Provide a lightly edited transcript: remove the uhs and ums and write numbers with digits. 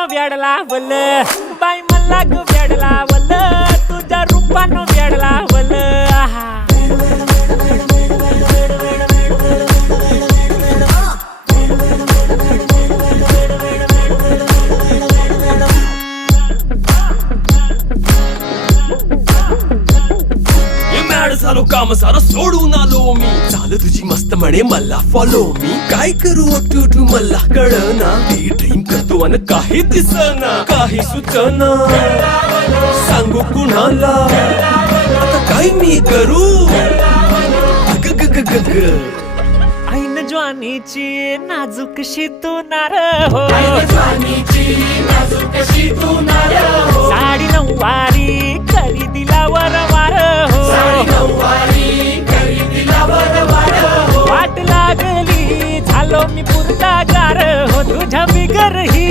रूपानं वेड लावल बाई मला ग वेड लावल तुझ्या रूपानं वेड लावल झालो काम सारं सोडून आलो मी चाल तुझी मस्त म्हणे मला फॉलो मी काय करू टू मला कळना ती ड्रीम करतो अन काही दिसना काही सुचना सांगू कुणाला आता काय मी करू ऐन ज्वानीची नाजूकशी तू नार हो साडी नऊवारी करी दिला वरवार हो वाट लागली झालो मी पुरता गार हो तुझ्या बिगर ही